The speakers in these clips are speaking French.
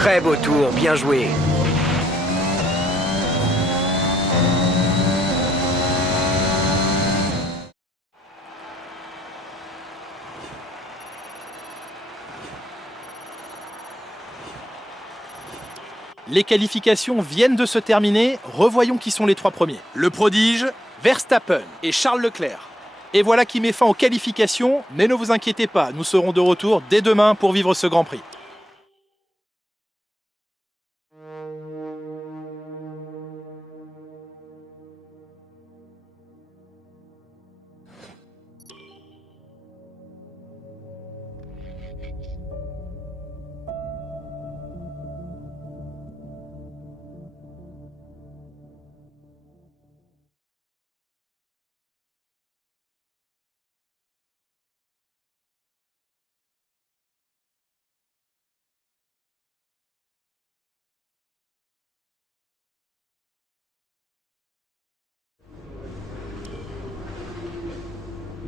Très beau tour, bien joué. Les qualifications viennent de se terminer, revoyons qui sont les trois premiers. Le prodige, Verstappen et Charles Leclerc. Et voilà qui met fin aux qualifications, mais ne vous inquiétez pas, nous serons de retour dès demain pour vivre ce Grand Prix.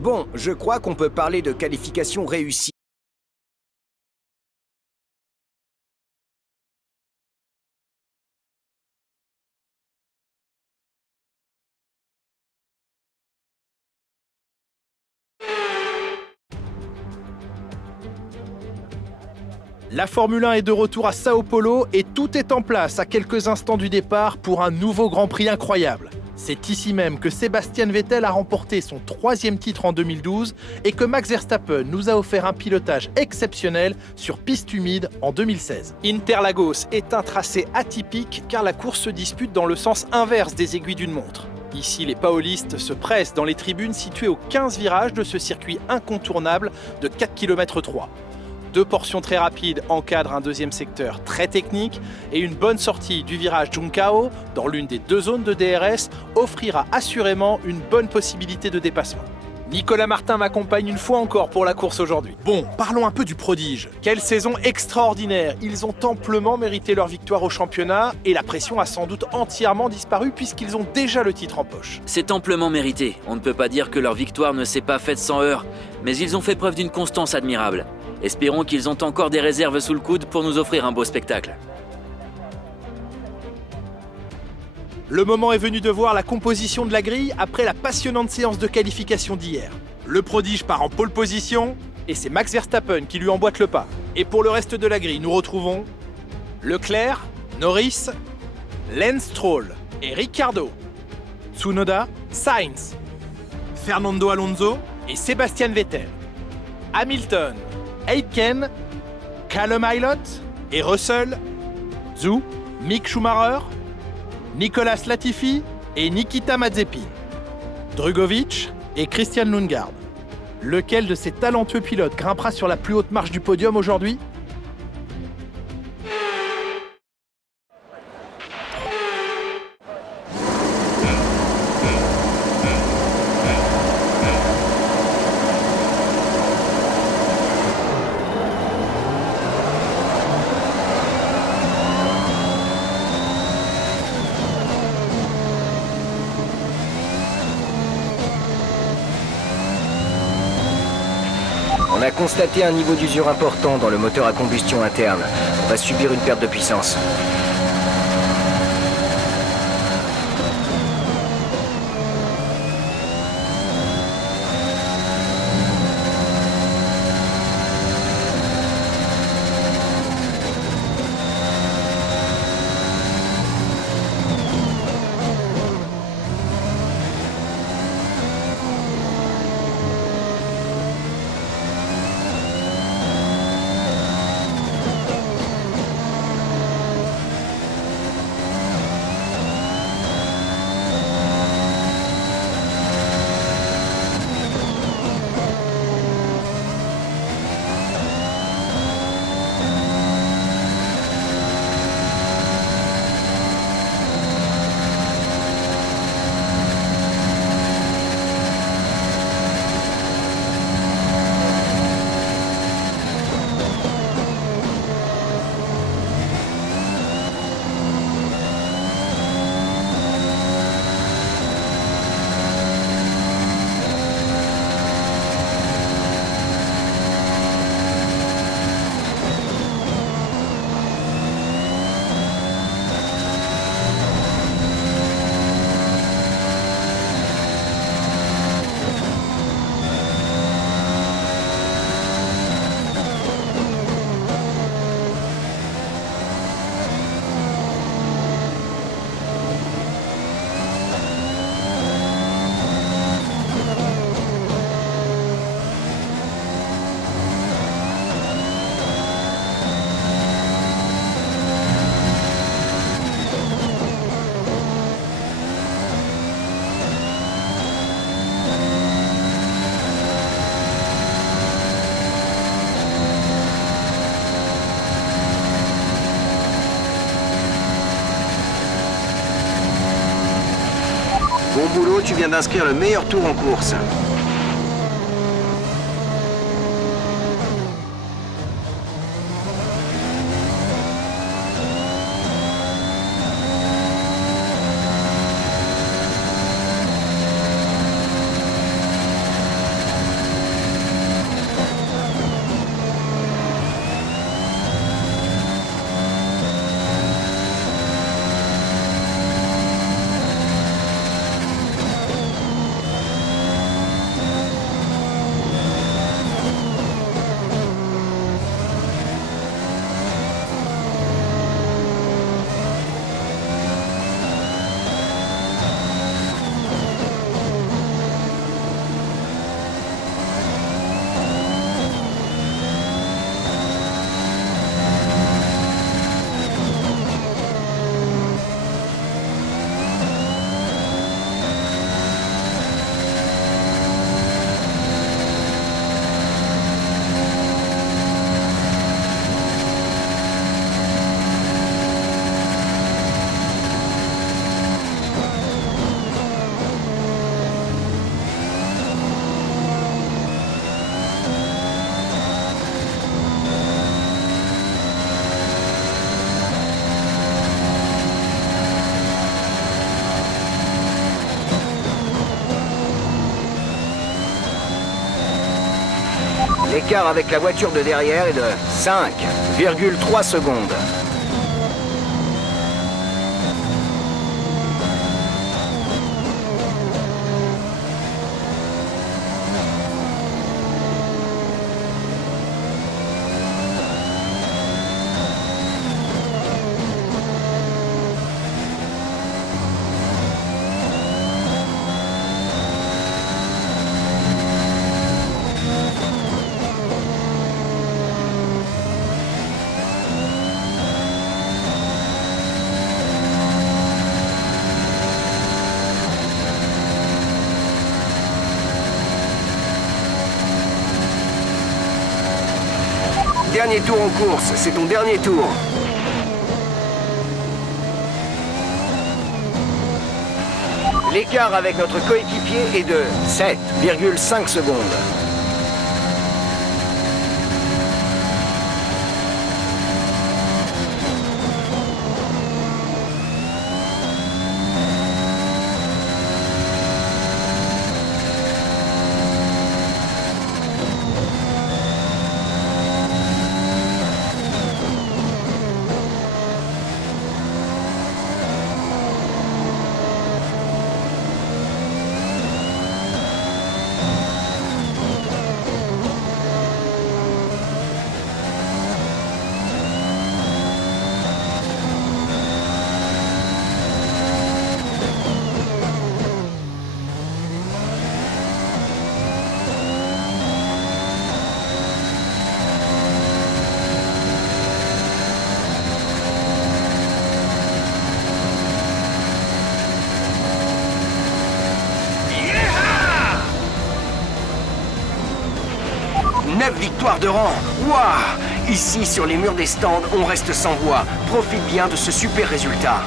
Bon, je crois qu'on peut parler de qualification réussie. La Formule 1 est de retour à Sao Paulo et tout est en place à quelques instants du départ pour un nouveau Grand Prix incroyable. C'est ici même que Sebastian Vettel a remporté son 3e titre en 2012 et que Max Verstappen nous a offert un pilotage exceptionnel sur piste humide en 2016. Interlagos est un tracé atypique car la course se dispute dans le sens inverse des aiguilles d'une montre. Ici, les paolistes se pressent dans les tribunes situées aux 15 virages de ce circuit incontournable de 4 km 3. 2 portions très rapides encadrent un deuxième secteur très technique et une bonne sortie du virage Juncao dans l'une des 2 zones de DRS offrira assurément une bonne possibilité de dépassement. Nicolas Martin m'accompagne une fois encore pour la course aujourd'hui. Bon, parlons un peu du prodige. Quelle saison extraordinaire! Ils ont amplement mérité leur victoire au championnat et la pression a sans doute entièrement disparu puisqu'ils ont déjà le titre en poche. C'est amplement mérité. On ne peut pas dire que leur victoire ne s'est pas faite sans heurts, mais ils ont fait preuve d'une constance admirable. Espérons qu'ils ont encore des réserves sous le coude pour nous offrir un beau spectacle. Le moment est venu de voir la composition de la grille après la passionnante séance de qualification d'hier. Le prodige part en pole position et c'est Max Verstappen qui lui emboîte le pas. Et pour le reste de la grille, nous retrouvons Leclerc, Norris, Lance Stroll et Ricciardo, Tsunoda, Sainz, Fernando Alonso et Sebastian Vettel, Hamilton, Aitken, Callum Ilott et Russell, Zhou, Mick Schumacher, Nicolas Latifi et Nikita Mazepin, Drugovich et Christian Lundgaard. Lequel de ces talentueux pilotes grimpera sur la plus haute marche du podium aujourd'hui ? On a constaté un niveau d'usure important dans le moteur à combustion interne. On va subir une perte de puissance. Bon boulot, tu viens d'inscrire le meilleur tour en course. L'écart avec la voiture de derrière est de 5,3 secondes. Dernier tour en course, c'est ton dernier tour. L'écart avec notre coéquipier est de 7,5 secondes. Neuf victoires de rang. Waouh! Ici, sur les murs des stands, on reste sans voix. Profite bien de ce super résultat.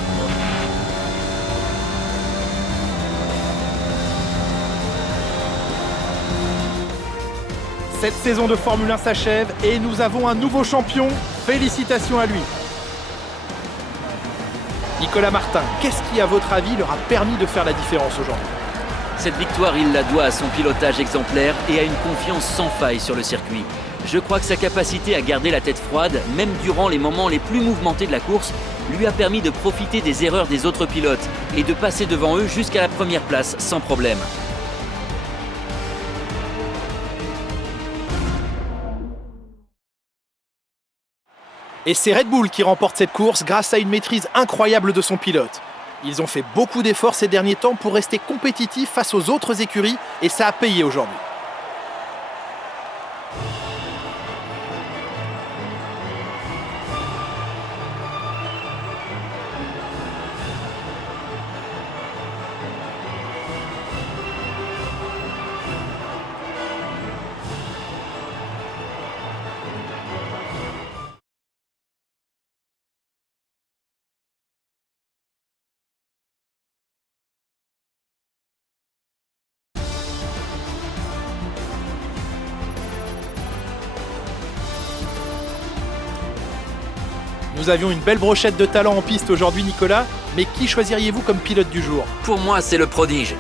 Cette saison de Formule 1 s'achève et nous avons un nouveau champion. Félicitations à lui. Nicolas Martin, qu'est-ce qui, à votre avis, leur a permis de faire la différence aujourd'hui? Cette victoire, il la doit à son pilotage exemplaire et à une confiance sans faille sur le circuit. Je crois que sa capacité à garder la tête froide, même durant les moments les plus mouvementés de la course, lui a permis de profiter des erreurs des autres pilotes et de passer devant eux jusqu'à la première place sans problème. Et c'est Red Bull qui remporte cette course grâce à une maîtrise incroyable de son pilote. Ils ont fait beaucoup d'efforts ces derniers temps pour rester compétitifs face aux autres écuries et ça a payé aujourd'hui. Nous avions une belle brochette de talent en piste aujourd'hui, Nicolas, mais qui choisiriez-vous comme pilote du jour? Pour moi, c'est le prodige.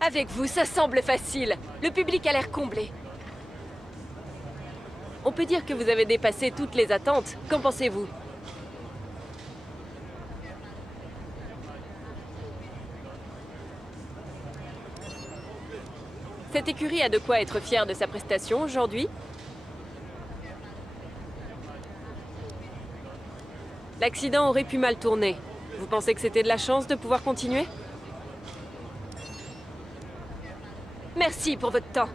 Avec vous, ça semble facile. Le public a l'air comblé. On peut dire que vous avez dépassé toutes les attentes. Qu'en pensez-vous? Cette écurie a de quoi être fière de sa prestation aujourd'hui. L'accident aurait pu mal tourner. Vous pensez que c'était de la chance de pouvoir continuer? Merci pour votre temps.